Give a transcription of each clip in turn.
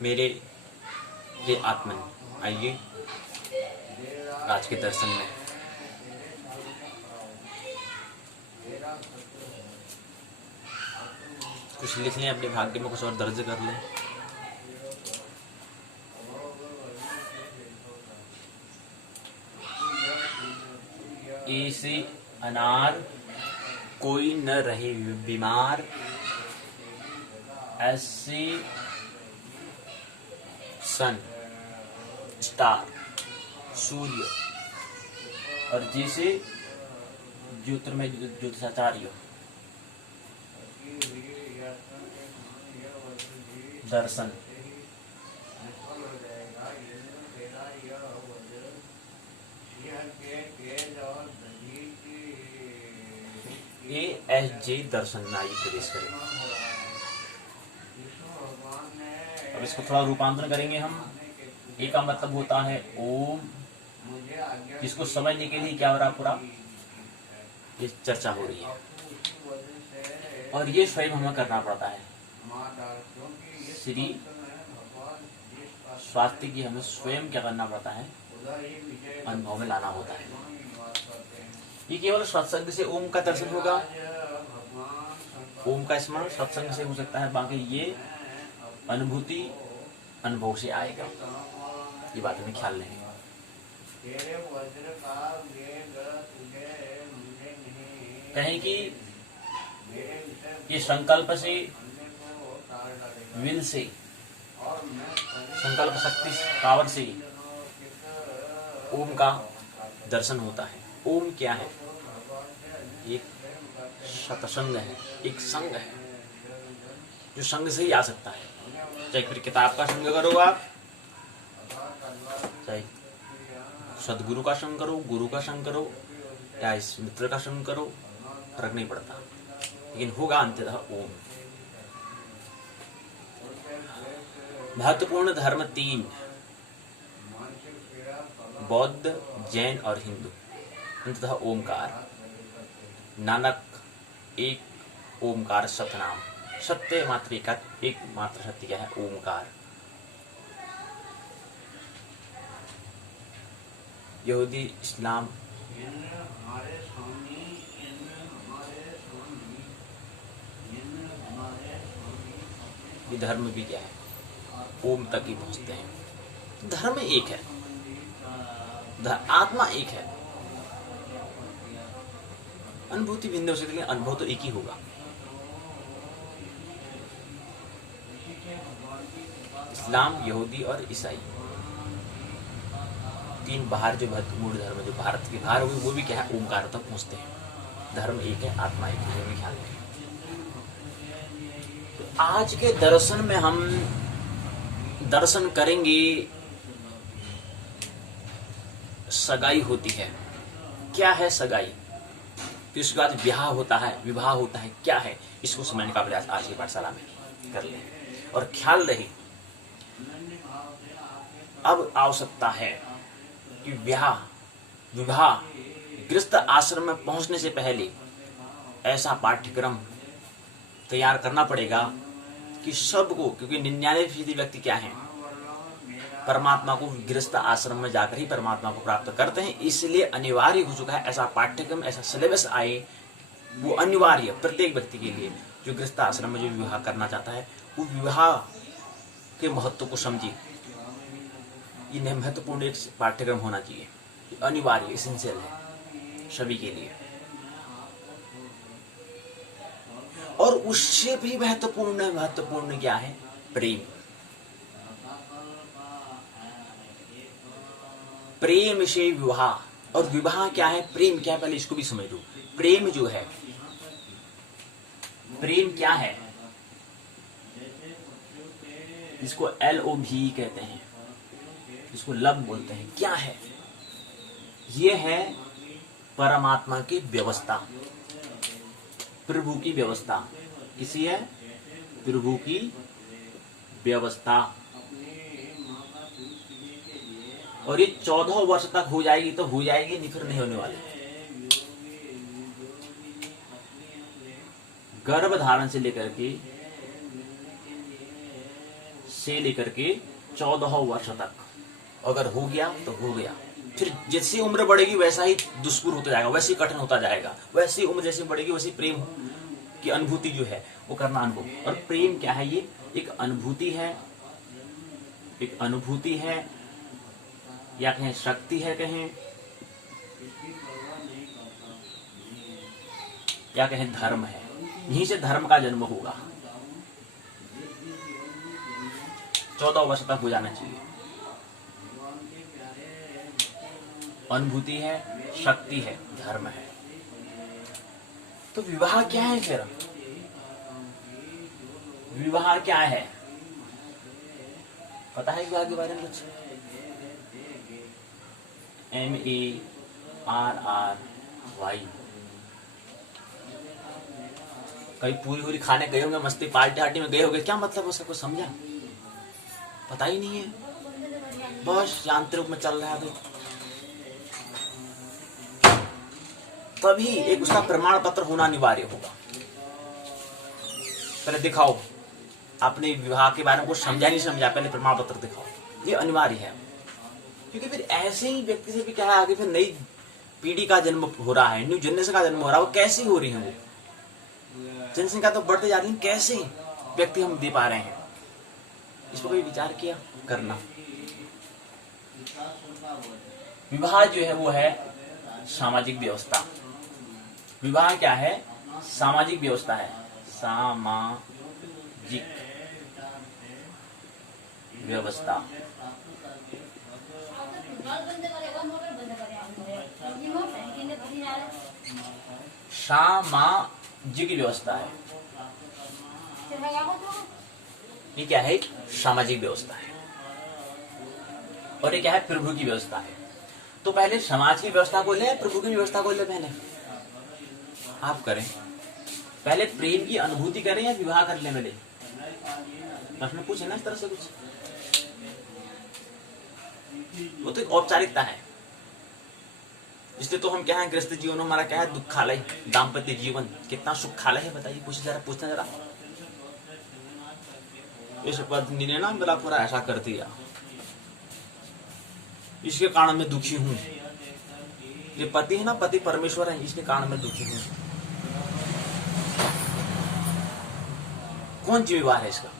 मेरे ये आत्मन, आइए आज के दर्शन में कुछ लिख लें, अपने भाग्य में कुछ और दर्ज कर लें। ऐसे अनार कोई न रहे बीमार, ऐसे सन स्टार सूर्य और जैसे ज्योतिर्मय ज्योतिषाचार्य दर्शन ASJ दर्शन में आइए प्रवेश करें। अब इसको थोड़ा रूपांतरण करेंगे हम। ए का मतलब होता है ओम, जिसको समझने के लिए क्या हो रहा पूरा ये चर्चा हो रही है, और ये स्वयं हमें करना पड़ता है। श्री स्वास्थ्य की हमें स्वयं क्या करना पड़ता है, अनुभव में लाना होता है। ये केवल सत्संग से ओम का दर्शन होगा, ओम का स्मरण सत्संग से हो सकता है, बाकी ये अनुभूति अनुभव से आएगा। ये बात हमें ख्याल लेंगे। कहें कि ये संकल्प से, विल से, संकल्प शक्ति पावर से ओम का दर्शन होता है। ओम क्या है? एक सत्संग है, एक संग है जो संग से ही आ सकता है। चाहे फिर किताब का संग करो आप, चाहे सदगुरु का संग करो, गुरु का संग करो, या इस मित्र का संग करो, फर्क नहीं पड़ता, लेकिन होगा अंततः ओम। महत्वपूर्ण धर्म 3, बौद्ध, जैन और हिंदू। अंततः ओमकार। नानक एक ओमकार सतनाम, सत्य मात्र एक मात्र सत्य क्या है? ओमकार। यहूदी, इस्लाम, ये धर्म भी क्या है? ओम तक ही पहुंचते हैं। धर्म एक है, आत्मा एक है, अनुभूति भिन्न हो सकती है, अनुभव तो एक ही होगा। इस्लाम, यहूदी और ईसाई, 3 बाहर जो मूल धर्म जो भारत के बाहर हुए वो भी क्या है? ओमकार तक पहुंचते हैं। धर्म एक है, आत्मा एक है, ख्याल है। तो आज के दर्शन में हम दर्शन करेंगे, सगाई होती है। क्या है सगाई? फिर उसके बाद ब्याह होता है, विवाह होता है। क्या है? इसको समझने का प्रयास आज की पाठशाला में कर लें। और ख्याल रहे, अब आवश्यकता है कि ब्याह, विवाह, गृहस्थ आश्रम में पहुंचने से पहले ऐसा पाठ्यक्रम तैयार करना पड़ेगा कि सबको, क्योंकि 99% व्यक्ति क्या है? परमात्मा को गृहस्थ आश्रम में जाकर ही परमात्मा को प्राप्त करते हैं। इसलिए अनिवार्य हो चुका है ऐसा पाठ्यक्रम, ऐसा सिलेबस आए, वो अनिवार्य प्रत्येक व्यक्ति के लिए जो गृहस्थ आश्रम में जो विवाह करना चाहता है, वो विवाह के महत्व को समझे। ये महत्वपूर्ण एक पाठ्यक्रम होना चाहिए, अनिवार्य, एसेंशियल है सभी के लिए। और उससे भी महत्वपूर्ण क्या है? प्रेम। प्रेम से विवाह। और विवाह क्या है, प्रेम क्या है, पहले इसको भी समझ लो। प्रेम जो है, प्रेम क्या है? इसको LOV कहते हैं, इसको लव बोलते हैं। क्या है? ये है परमात्मा की व्यवस्था, प्रभु की व्यवस्था। किसी है? प्रभु की व्यवस्था। और ये 14 वर्ष तक हो जाएगी तो हो जाएगी, नहीं फिर नहीं होने वाली। गर्भ धारण से लेकर के से लेकर के 14 वर्ष तक अगर हो गया तो हो गया। फिर जैसी उम्र बढ़ेगी वैसा ही दुष्पुर होता जाएगा, वैसे ही कठिन होता जाएगा, वैसी उम्र जैसी बढ़ेगी वैसी प्रेम की अनुभूति जो है वो करना अनुभव। और प्रेम क्या है? ये एक अनुभूति है, एक अनुभूति है, या कहें शक्ति है, कहें या कहें धर्म है। यहीं से धर्म का जन्म होगा। 14 वर्ष तक हो जाना चाहिए। अनुभूति है, शक्ति है, धर्म है। तो विवाह क्या है फिर? विवाह क्या है? पता है विवाह के बारे में कुछ? MERRY। कहीं पूरी पूरी खाने गए होंगे, मस्ती पार्टी हार्टी में गए होंगे, क्या मतलब उसका कुछ समझा? पता ही नहीं है, बस यांत्रिक में चल रहा है। तभी एक उसका प्रमाण पत्र होना अनिवार्य होगा। पहले दिखाओ, आपने विवाह के बारे में कुछ समझा नहीं समझा, पहले प्रमाण पत्र दिखाओ, ये अनिवार्य है। क्योंकि फिर ऐसे ही व्यक्ति से भी क्या है, आगे फिर नई पीढ़ी का जन्म हो रहा है, न्यू जनरेशन का जन्म हो रहा है। वो कैसी हो रही है? वो जनसंख्या तो बढ़ते जा रही है, कैसे व्यक्ति हम दे पा रहे हैं? इस पर कोई विचार किया करना। विवाह जो है वो है सामाजिक व्यवस्था। विवाह क्या है? सामाजिक व्यवस्था है, सामाजिक व्यवस्था। सामाजिक व्यवस्था है। ये क्या है? सामाजिक व्यवस्था है। और ये क्या है? प्रभु की व्यवस्था है। तो पहले समाज की व्यवस्था को ले, प्रभु की व्यवस्था को ले। पहले आप करें, पहले प्रेम की अनुभूति करें या विवाह कर ले? पहले प्रश्न पूछे ना इस तरह से कुछ, वो तो एक औपचारिकता है। इसलिए तो हम क्या है, गृहस्थ जीवन हमारा क्या है? दुखालय। दाम्पत्य जीवन कितना सुखालय है बताइए? पूछे जरा, पूछना जरा। इस पत्नी ने ना मेरा पूरा ऐसा कर दिया, इसके कारण मैं दुखी हूं। ये पति है ना, पति परमेश्वर है, इसके कारण मैं दुखी हूं। कौन जिम्मेवार है इसका?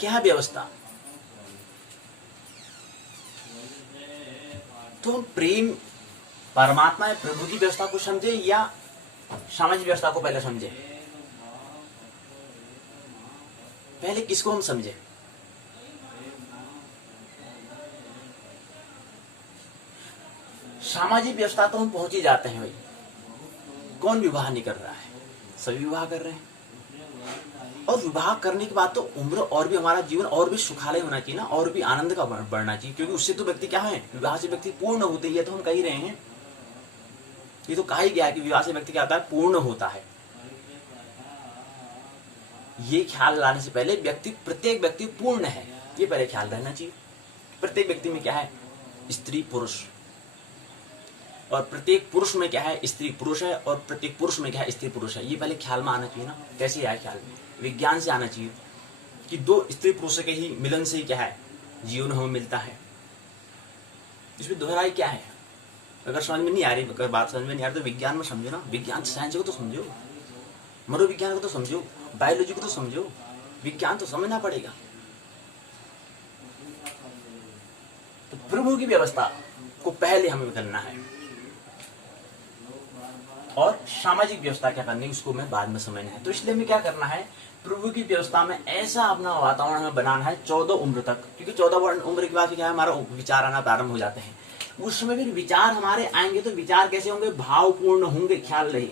क्या व्यवस्था? तो हम प्रेम परमात्मा या प्रभु की व्यवस्था को समझे या सामाजिक व्यवस्था को पहले समझे? पहले किसको हम समझे? सामाजिक व्यवस्था तो हम पहुंच ही जाते हैं भाई। कौन विवाह नहीं कर रहा है? सभी विवाह कर रहे हैं। और विवाह करने के बाद तो उम्र और भी हमारा जीवन और भी सुखालय होना चाहिए ना, और भी आनंद का बढ़ना चाहिए। क्योंकि उससे तो व्यक्ति क्या है, विवाह से व्यक्ति पूर्ण होते ही है। तो हम कह ही रहे हैं, ये तो कहा ही गया है कि विवाह से व्यक्ति क्या होता है? पूर्ण होता है। ये ख्याल लाने से पहले व्यक्ति, प्रत्येक व्यक्ति पूर्ण है, ये पहले ख्याल रहना चाहिए। प्रत्येक व्यक्ति में क्या है? स्त्री पुरुष। और प्रत्येक पुरुष में क्या है? स्त्री पुरुष है। और प्रत्येक पुरुष में क्या है? स्त्री पुरुष है। ये पहले ख्याल में आना चाहिए ना। कैसे आया ख्याल में? विज्ञान से आना चाहिए कि दो स्त्री पुरुष के ही मिलन से ही क्या है? जीवन हमें मिलता है। इसमें दोहराई क्या है? अगर समझ में नहीं आ रही, अगर बात समझ में नहीं आ रही तो विज्ञान में समझो ना। विज्ञान साइंस को तो समझो, मनोविज्ञान को तो समझो, बायोलॉजी को तो समझो, विज्ञान तो समझना पड़ेगा। तो प्रभु की व्यवस्था को पहले हमें करना है, और सामाजिक व्यवस्था क्या करनी है उसको हमें बाद में समझना है। तो इसलिए हमें क्या करना है? प्रभु की व्यवस्था में ऐसा अपना वातावरण हमें बनाना है 14 उम्र तक। क्योंकि 14 उम्र के बाद क्या है? हमारा विचार आना प्रारंभ हो जाते हैं। उस समय फिर विचार हमारे आएंगे तो विचार कैसे होंगे? भावपूर्ण होंगे। ख्याल रही,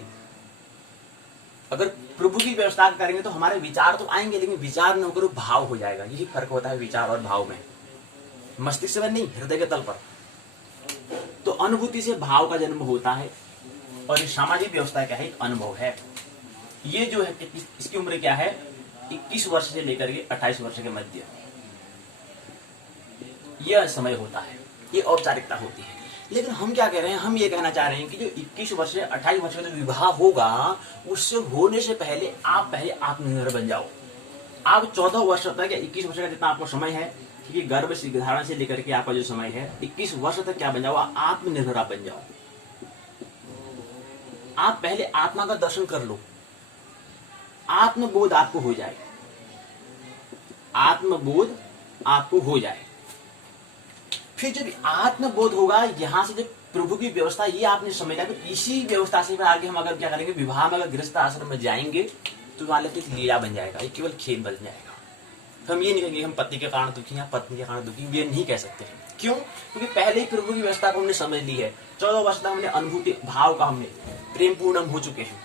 अगर प्रभु की व्यवस्था करेंगे तो हमारे विचार तो आएंगे, लेकिन विचार न होकर भाव हो जाएगा। यही फर्क होता है विचार और भाव में। मस्तिष्क में नहीं, हृदय के तल पर। तो अनुभूति से भाव का जन्म होता है। और ये सामाजिक व्यवस्था क्या है? अनुभव है। ये जो है इसकी उम्र क्या है? 21 वर्ष से लेकर के 28 वर्ष के मध्य यह समय होता है। ये औपचारिकता होती है। लेकिन हम क्या कह रहे हैं, हम ये कहना चाह रहे हैं कि जो 21 वर्ष से 28 वर्ष का जो विवाह होगा, उससे होने से पहले आप पहले आत्मनिर्भर बन जाओ। आप 14 वर्ष तक या 21 वर्ष का जितना आपको समय है, क्योंकि गर्भ धारण से लेकर के आपका जो समय है 21 वर्ष तक क्या बन जाओ, आत्मनिर्भर आप बन जाओ। आप पहले आत्मा का दर्शन कर लो, आत्मबोध आपको हो जाए, आत्मबोध आपको हो जाए। फिर जब आत्मबोध होगा, यहां से जब प्रभु की व्यवस्था ये आपने समझा, तो इसी व्यवस्था से आगे हम अगर क्या करेंगे, विवाह में अगर गृहस्थ आश्रम में जाएंगे तो मान लेते लीला बन जाएगा, ये केवल खेल बन जाएगा। तो हम ये नहीं कहेंगे हम पति के कारण दुखी हैं, पत्नी के कारण दुखी, ये नहीं कह सकते हैं। क्यों? क्योंकि पहले ही प्रभु की व्यवस्था को हमने समझ ली है। 14 वर्ष तक हमने अनुभूति भाव का हमने प्रेम पूर्ण हो चुके हैं।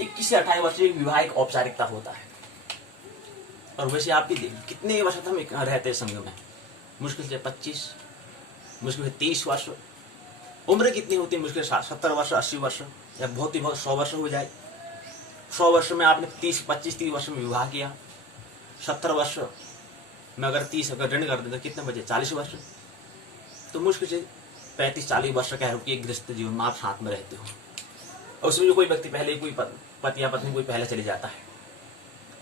21 से 28 वर्ष में विवाह एक औपचारिकता होता है। और वैसे आपकी कितने वर्ष तक हम रहते हैं संघ में? मुश्किल से 25, मुश्किल से 30 वर्ष। उम्र कितनी होती है? मुश्किल से 70 वर्ष, 80 वर्ष, या बहुत ही बहुत 100 वर्ष हो जाए। 100 वर्ष में आपने 25-30 वर्ष में विवाह किया, 70 वर्ष में अगर 30 अगर ऋण कर दे तो कितने बचे? 40 वर्ष। तो मुश्किल से 35-40 वर्ष कह कि गृहस्थ जीवन में आप साथ में रहते हो। और उसमें जो कोई व्यक्ति पहले कोई पति या पत्नी कोई पहले चले जाता है,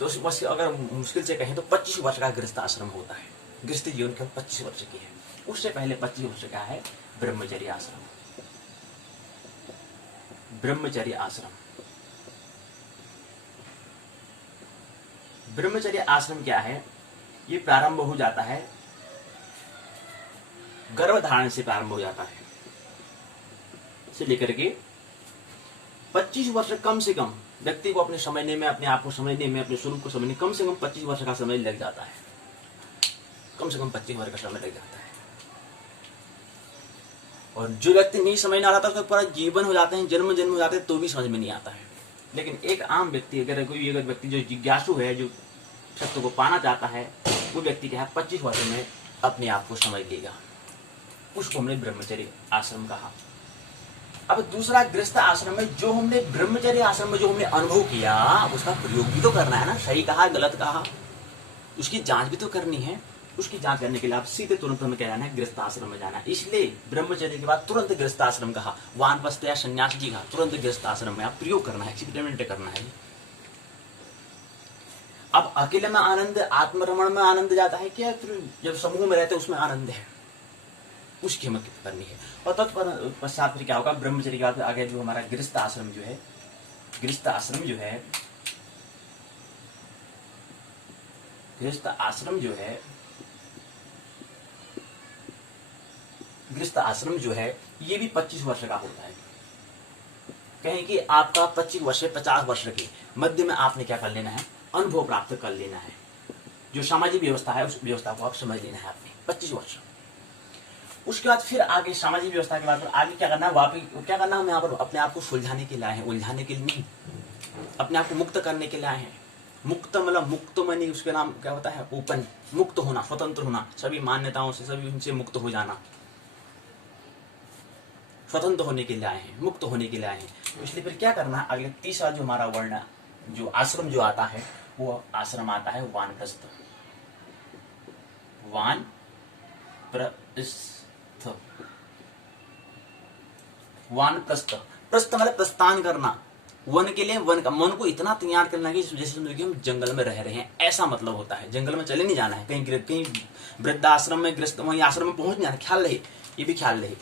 तो उस अगर मुश्किल से कहें तो 25 वर्ष का गृहस्थ आश्रम होता है। गृहस्थ जीवन केवल 25 वर्ष की है। उससे पहले 25 वर्ष का है ब्रह्मचर्य आश्रम। ब्रह्मचर्य आश्रम, ब्रह्मचर्य आश्रम क्या है? ये प्रारंभ हो जाता है, गर्भधारण से प्रारंभ हो जाता है, से लेकर के 25 वर्ष कम से कम व्यक्ति को अपने समझने में, अपने आप को समझने में, अपने स्वरूप को समझने कम से कम 25 वर्ष का समय लग जाता है। कम से कम 25 वर्ष का समय लग जाता है। और जो व्यक्ति नहीं समझ आ रहा था, उसका पूरा जीवन हो जाते हैं, जन्म जन्म हो जाते हैं, तो भी समझ में नहीं आता है। लेकिन एक आम व्यक्ति, अगर कोई व्यक्ति जो जिज्ञासु है, जो सत्य को पाना चाहता है, वो व्यक्ति क्या है 25 वर्ष में अपने आप को समझ लेगा। उसको हमने ब्रह्मचर्य आश्रम कहा। अब दूसरा गृहस्थ आश्रम में जो हमने ब्रह्मचर्य आश्रम में जो हमने अनुभव किया, उसका प्रयोग भी तो करना है ना। सही कहा गलत कहा, उसकी जांच भी तो करनी है। उसकी जांच करने के लिए आप सीधे तुरंत हमें क्या जाना है? गृहस्थ आश्रम में जाना है। इसलिए ब्रह्मचर्य के बाद तुरंत गृहस्थ आश्रम कहा। वानप्रस्थ या संन्यास जी कहा, तुरंत गृहस्थ आश्रम में आप प्रयोग करना है, एक्सपेरिमेंट करना है। अब अकेले में आनंद, आत्मरमण में आनंद जाता है क्या? फिर जब समूह में रहते उसमें आनंद है, उसकी हमें करनी है। और तत्पश्चात फिर क्या होगा? ब्रह्मचर्य के बाद आगे जो हमारा गृहस्थ आश्रम जो है, गृहस्थ आश्रम जो है, गृहस्थ आश्रम जो है, गृहस्थ आश्रम जो है, ये भी 25 वर्ष का होता है। कहें कि आपका 25 वर्ष से 50 वर्ष की मध्य में आपने क्या कर लेना है? अनुभव प्राप्त कर लेना है। जो सामाजिक व्यवस्था है, उस व्यवस्था को आप समझ लेना है आपने 25 वर्ष। उसके बाद फिर आगे सामाजिक व्यवस्था के बाद आगे क्या करना है? वापिस क्या करना है? हम यहाँ पर अपने आप को सुलझाने के लिए आए हैं, उलझाने के लिए नहीं, अपने आप को मुक्त करने के लिए आए हैं। मुक्त मतलब मुक्त मनी, उसके नाम क्या होता है? ओपन, मुक्त होना, स्वतंत्र होना, सभी मान्यताओं से, सभी उनसे मुक्त हो जाना। स्वतंत्र होने के लिए आए हैं, मुक्त होने के लिए आए हैं। इसलिए फिर क्या करना है? अगले तीसरा जो हमारा वर्ण, जो आश्रम जो आता है, वो आश्रम आता है वानप्रस्थ। वानप्रस्थ, वानप्रस्थ, प्रस्थ मतलब प्रस्थान करना। वन के लिए वन का, मन को इतना तैयार करना कि जैसे समझो कि हम जंगल में रह रहे हैं, ऐसा मतलब होता है। जंगल में चले नहीं जाना है, कहीं वृद्धाश्रम में, गृहस्थ वहीं आश्रम में पहुंच जाना, ख्याल रहे, ये भी ख्याल रहे।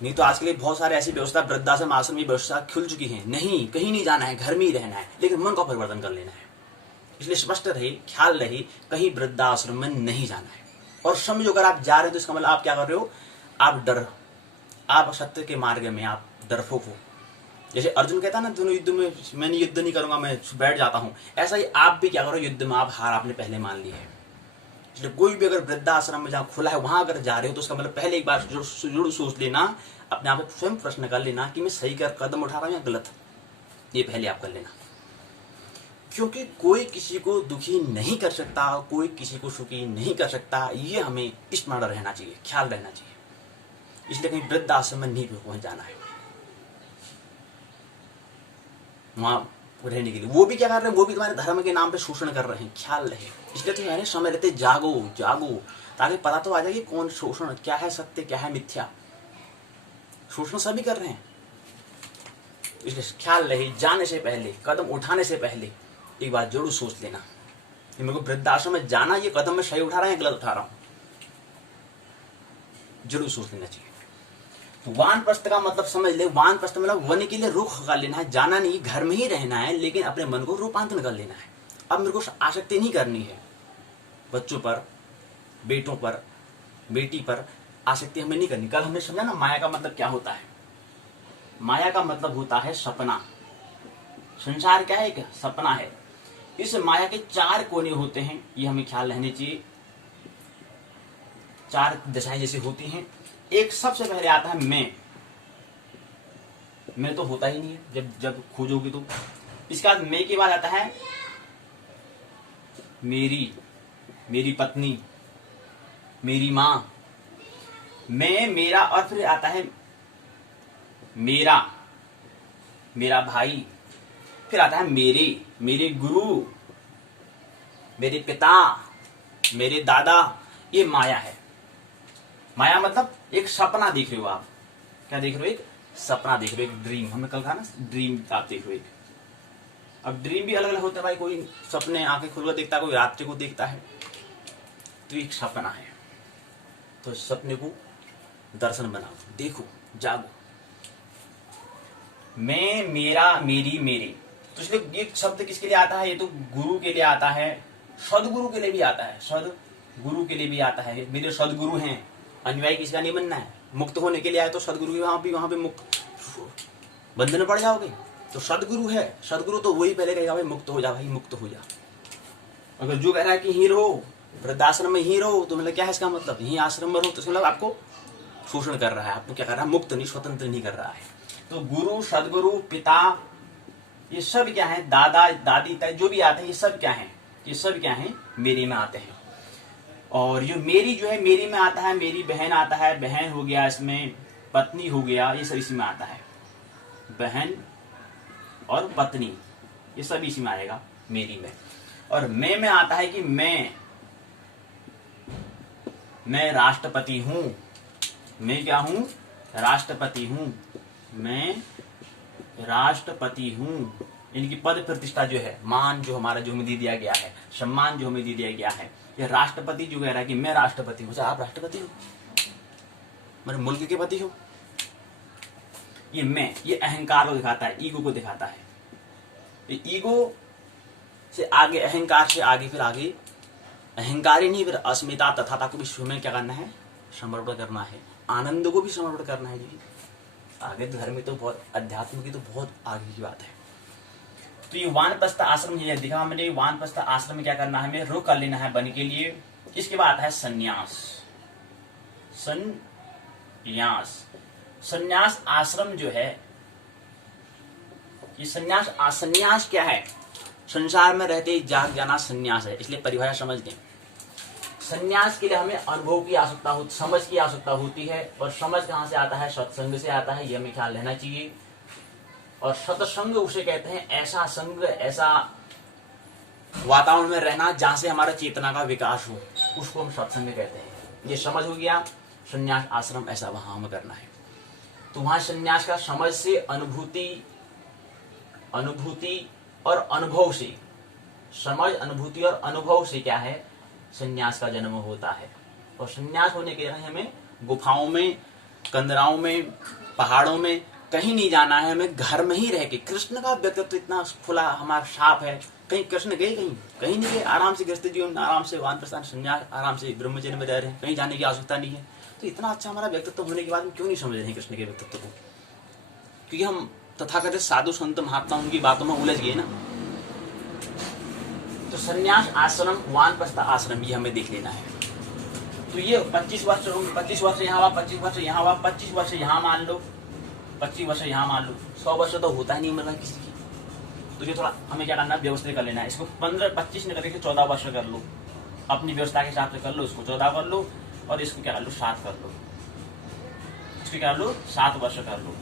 नहीं तो आजकल बहुत सारे ऐसी व्यवस्था, वृद्धाश्रम आश्रम की व्यवस्था खुल चुकी है। नहीं, कहीं नहीं जाना है, घर में ही रहना है, लेकिन मन का परिवर्तन कर लेना है। इसलिए स्पष्ट रहे, ख्याल रहे, कहीं वृद्धाश्रम में नहीं जाना है। और समझो अगर आप जा रहे हो तो इसका मतलब आप क्या कर रहे हो? आप सत्य के मार्ग में आप डरपोक हो। जैसे अर्जुन कहता है ना, दोनों युद्ध में मैंने युद्ध नहीं करूंगा, मैं बैठ जाता हूं, ऐसा ही आप भी क्या करो, युद्ध में आप हार आपने पहले मान ली है। इसलिए कोई भी अगर वृद्धाश्रम में जहाँ खुला है वहां अगर जा रहे हो तो उसका मतलब पहले एक बार जरूर सोच लेना, अपने आप स्वयं प्रश्न कर लेना कि मैं सही कदम उठा रहा हूं या गलत। ये पहले आप कर लेना, क्योंकि कोई किसी को दुखी नहीं कर सकता, कोई किसी को सुखी नहीं कर सकता। ये हमें स्मरण रहना चाहिए, ख्याल रहना चाहिए। इसलिए कहीं वृद्धाश्रम में नहीं पहुंच जाना है। वहां रहने के लिए। वो भी क्या कर रहे हैं, वो भी तुम्हारे धर्म के नाम पे शोषण कर रहे हैं, ख्याल रहे। इसलिए तो यानी समय रहते जागो जागो, ताकि पता तो आ जाए कि कौन शोषण, क्या है सत्य, क्या है मिथ्या। शोषण सभी कर रहे हैं, इसलिए ख्याल रहे। जाने से पहले, कदम उठाने से पहले एक बात जरूर सोच लेना कि मेरे को वृद्धाश्रम में जाना, ये कदम मैं सही उठा रहा है गलत उठा रहा हूं, जरूर सोच लेना चाहिए। वानप्रस्थ का मतलब समझ ले, वानप्रस्थ मतलब वन के लिए रुख कर लेना है, जाना नहीं, घर में ही रहना है, लेकिन अपने मन को रूपांतरण कर लेना है। अब मेरे को आसक्ति नहीं करनी है बच्चों पर, बेटों पर, बेटी पर आसक्ति हमें नहीं करनी। कल हमने समझा ना माया का मतलब क्या होता है। माया का मतलब होता है सपना। संसार क्या है, एक सपना है। इस माया के 4 कोने होते हैं, ये हमें ख्याल रहने चाहिए। 4 दिशाएं जैसे होती हैं। एक सबसे पहले आता है मैं तो होता ही नहीं है जब जब खोजोगे तो। इसके बाद मैं के बाद आता है मेरी पत्नी, मेरी मां, मैं, मेरा, और फिर आता है मेरा भाई, फिर आता है मेरे गुरु, मेरे पिता, मेरे दादा। ये माया है। माया मतलब एक सपना देख रहे हो आप। क्या देख रहे हो, एक सपना देख रहे हो, एक ड्रीम। हमने कल कहा ना ड्रीम आप देख रहे हो एक। अब ड्रीम भी अलग अलग होते हैं भाई, कोई सपने आंखें खुलकर देखता है, कोई रात्रि को देखता है, तो एक सपना है। तो सपने को दर्शन बनाओ, देखो, जागो। मैं, मेरा, मेरी, मेरे। तो इसलिए ये शब्द किसके लिए आता है, ये तो गुरु के लिए आता है, सदगुरु के लिए भी आता है, सदगुरु के लिए भी आता है। मेरे सदगुरु हैं। अनुयायी किसी का नहीं बनना है, मुक्त होने के लिए आए तो सदगुरु के वहां पे मुक्त बंधन पड़ जाओगे। तो सदगुरु है, सदगुरु तो वही पहले कहेगा भाई मुक्त हो जा, भाई मुक्त हो जा। अगर जो कह रहा है कि ही रहो, वृद्धाश्रम में ही रहो, तो मतलब क्या है इसका मतलब, यही आश्रम में रहो, तो मतलब आपको शोषण कर रहा है, आपको क्या कर रहा है, मुक्त नहीं, स्वतंत्र नहीं कर रहा है। तो गुरु, सदगुरु, पिता, ये सब क्या है, दादा, दादी, ताई, जो भी आते हैं, ये सब क्या है, ये सब क्या है, मेरी में आते हैं। और ये मेरी जो है, मेरी में आता है, मेरी बहन आता है, बहन हो गया, इसमें पत्नी हो गया, ये सब इसी में आता है। बहन और पत्नी ये सब इसी में आएगा, मेरी में। और मैं में आता है कि मैं राष्ट्रपति हूं। मैं क्या हूं, राष्ट्रपति हूं। मैं राष्ट्रपति हूं। इनकी पद प्रतिष्ठा जो है, मान जो हमारा जो हमें दे दिया गया है, सम्मान जो हमें दे दिया गया है, ये राष्ट्रपति जो कह रहा है कि मैं राष्ट्रपति हूं। आप राष्ट्रपति हो, मेरे मुल्क के पति हो। ये मैं, ये अहंकार को दिखाता है, ईगो को दिखाता है। ईगो से आगे, अहंकार से आगे, फिर आगे अहंकार ही नहीं, फिर अस्मिता तथाता को भी विश्व में क्या करना है, समर्पण करना है। आनंद को भी समर्पण करना है जी। आगे धर्म में तो बहुत, अध्यात्म की तो बहुत आगे की बात है। तो ये वानप्रस्थ आश्रम ये दिखा मैंने, वानप्रस्थ आश्रम में क्या करना है, हमें रुख कर लेना है वन के लिए। इसके बाद आता है संन्यास। संन्यास आश्रम जो है, ये संन्यास क्या है, संसार में रहते ही जाग जाना संन्यास है। इसलिए परिभाषा समझ लें। संन्यास के लिए हमें अनुभव की आवश्यकता होती, समझ की आवश्यकता होती है। और समझ कहां से आता है, सत्संग से आता है, ये हमें ख्याल रहना चाहिए। और सत्संग उसे कहते हैं ऐसा संग, ऐसा वातावरण में रहना जहां से हमारा चेतना का विकास हो, उसको हम सत्संग कहते हैं। ये समझ हो गया। संन्यास आश्रम ऐसा वहां हमें करना है। तो वहां संन्यास का समझ से, अनुभूति और अनुभव से, समझ, अनुभूति और अनुभव से क्या है, संन्यास का जन्म होता है। और संन्यास होने के लिए हमें गुफाओं में, कंदराओं में, पहाड़ों में कहीं नहीं जाना है, हमें घर में ही रह के। कृष्ण का व्यक्तित्व इतना खुला, हमारा साफ है। कहीं कृष्ण गए, कहीं नहीं गए, आराम से गृहस्थ जीवन, आराम से वानप्रस्थान संन्यास, आराम से ब्रह्मचर्य में रह रहे हैं, कहीं जाने की आवश्यकता नहीं है। तो इतना अच्छा हमारा व्यक्तित्व होने के बाद हम क्यों नहीं समझ रहे हैं कृष्ण के व्यक्तित्व को? क्योंकि हम तथाकथित साधु संत महात्मा उनकी बातों में उलझ गए ना। तो संन्यास आश्रम, वानप्रस्थ आश्रम, ये हमें देख लेना है। तो ये 25 वर्ष यहाँ हुआ, 25 वर्ष यहाँ हुआ, 25 वर्ष यहाँ मान लो, 25 वर्ष यहाँ मान लो, 100 वर्ष तो होता ही नहीं मतलब किसी की। तो ये थोड़ा हमें क्या करना है, व्यवस्थित कर लेना है। इसको 15-25 न करके 14 वर्ष कर लो, अपनी व्यवस्था के हिसाब से कर लो। इसको 14 कर लो, और इसको क्या कर लो, 7 कर लो। इसको क्या कर लो, 7 वर्ष कर लो।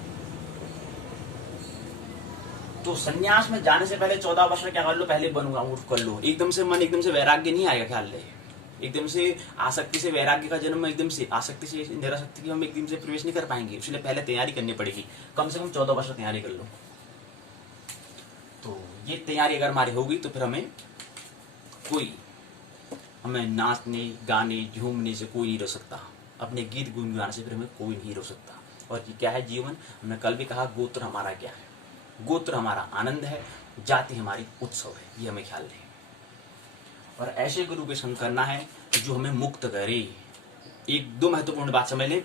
तो संन्यास में जाने से पहले 14 वर्ष में क्या कर लो, पहले बनूंगा उठ कर लो। एकदम से मन, एकदम से वैराग्य नहीं आएगा, ख्याल रहे। एकदम से आसक्ति से वैराग्य का जन्म, एकदम से आसक्ति से निरासक्ति की हम एकदम से प्रवेश नहीं कर पाएंगे। इसलिए पहले तैयारी करनी पड़ेगी, कम से कम 14 वर्ष तैयारी कर लो। तो ये तैयारी अगर हमारी होगी तो फिर हमें नाचने गाने झूमने से कोई नहीं रोक सकता, अपने गीत गुनगुनाने से फिर हमें कोई नहीं रोक सकता। और ये क्या है जीवन, हमने कल भी कहा, गोत्र हमारा क्या है, गोत्र हमारा आनंद है, जाति हमारी उत्सव है, ये हमें ख्याल रहे। और ऐसे गुरु के संग करना है जो हमें मुक्त करे। एक दो महत्वपूर्ण बात समझ लें,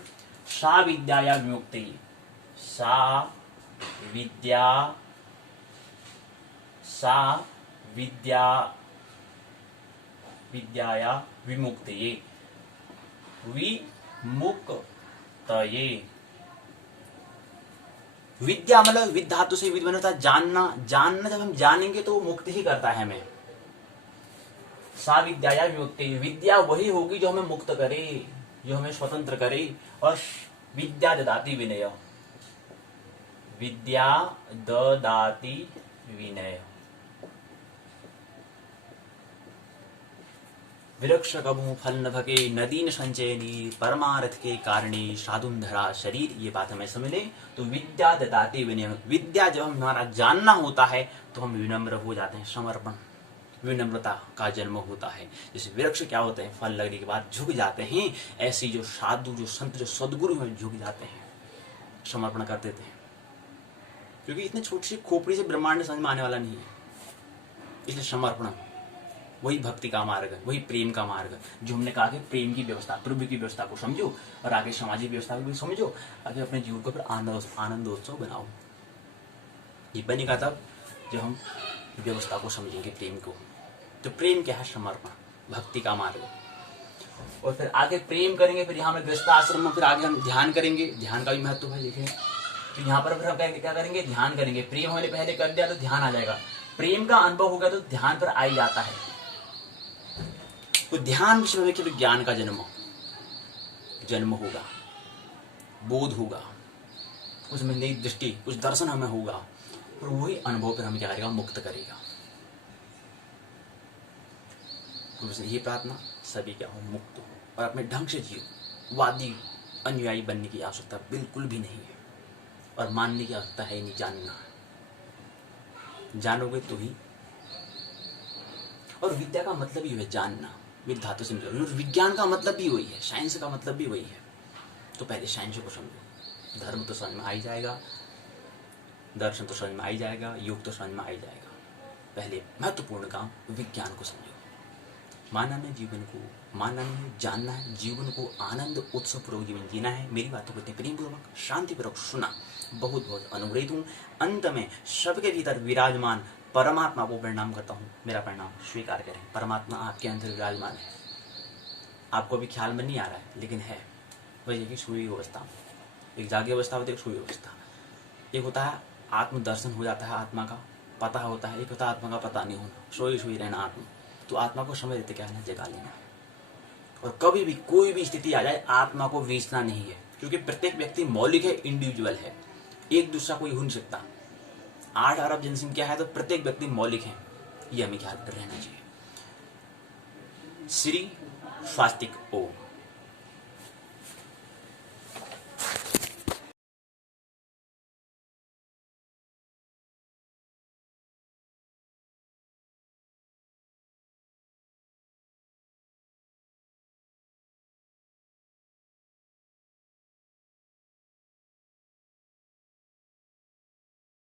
सा विद्याया विमुक्ति, सा विद्याया विमुक्तये, विमुक्तये। विद्या मतलब विद धातु से विद बनता है जानना। जानना जब हम जानेंगे तो मुक्त ही करता है हमें। सा विद्याया विमुक्ति, विद्या वही होगी जो हमें मुक्त करे, जो हमें स्वतंत्र करे। और विद्या ददाति विनय, विद्या ददाति विनय। वृक्ष कबू फल न भके, नदी न संचयनी, परमार्थ के कारणे साधुंधरा शरीर। ये बात हमें समझ लें। तो विद्या ददाति विनय, विद्या जब हमारा जानना होता है तो हम विनम्र हो जाते हैं, समर्पण, विनम्रता का जन्म होता है। जैसे वृक्ष क्या होते हैं, फल लगने के बाद झुक जाते हैं, ऐसी जो साधु, जो संत, जो सदगुरु हैं, झुक जाते हैं, समर्पण कर देते हैं। क्योंकि इतने छोटी सी खोपड़ी से ब्रह्मांड समझ में आने वाला नहीं है। इसलिए समर्पण वही भक्ति का मार्ग है, वही प्रेम का मार्ग है। जो हमने कहा कि प्रेम की व्यवस्था, प्रभु की व्यवस्था को समझो और आगे सामाजिक व्यवस्था को भी समझो, आगे अपने जीवन को फिर आनंदोत्सव बनाओ। ये बनेगा तब जब हम व्यवस्था को समझेंगे, प्रेम को। तो प्रेम क्या है, समर्पण, भक्ति का मार्ग। और फिर आगे प्रेम करेंगे, फिर यहाँ में गृहस्थ आश्रम में फिर आगे हम ध्यान करेंगे। ध्यान का भी महत्व है, देखें। तो यहाँ पर फिर हम क्या करेंगे, ध्यान करेंगे। प्रेम होने पहले कर दिया तो ध्यान आ जाएगा। प्रेम का अनुभव होगा तो ध्यान पर आ ही जाता है। तो ध्यान से तो ज्ञान का जन्म होगा, बोध होगा, उसमें नई दृष्टि, कुछ दर्शन हमें होगा। और वही अनुभव फिर हमें क्या करेगा, मुक्त करेगा। तो ये प्रार्थना सभी क्या हो, मुक्त हो और अपने ढंग से जियो। वादी अनुयायी बनने की आवश्यकता बिल्कुल भी नहीं है, और मानने की आवश्यकता है नहीं, जानना। जानोगे तो ही। और विद्या का मतलब ही है जानना, विद धातु से मिला। और विज्ञान का मतलब भी वही है, साइंस का मतलब भी वही है। तो पहले साइंस को समझो, धर्म तो समझ में आ ही जाएगा, दर्शन तो समझ में आ ही जाएगा, योग तो समझ में आ ही जाएगा। पहले महत्वपूर्ण काम विज्ञान को समझो। मानना है जीवन को, मानना है, जानना है, जीवन को आनंद उत्सव पूर्वक जीवन जीना है। मेरी बातों को इतने प्रेम पूर्वक शांतिपूर्वक सुना, बहुत बहुत अनुग्रहित हूँ। अंत में सबके भीतर विराजमान परमात्मा को प्रणाम करता हूँ। मेरा प्रणाम स्वीकार करें। परमात्मा आपके अंदर विराजमान है, आपको अभी ख्याल में नहीं आ रहा है, लेकिन है। वही कि सोई अवस्था, एक जागी अवस्था होती है, एक सोई अवस्था। एक होता है आत्मदर्शन हो जाता है, आत्मा का पता होता है। एक होता है आत्मा का पता नहीं होना, सोई सोई रहना आत्मा। तो आत्मा को समझ लेते क्या है ना, जगा लेना। और कभी भी कोई भी स्थिति आ जाए, आत्मा को बेचना नहीं है, क्योंकि प्रत्येक व्यक्ति मौलिक है, इंडिविजुअल है, एक दूसरा कोई हो नहीं सकता। 8 अरब जनसंख्या है तो प्रत्येक व्यक्ति मौलिक है, ये हमें ख्याल रहना चाहिए। श्री स्वास्तिक ओम।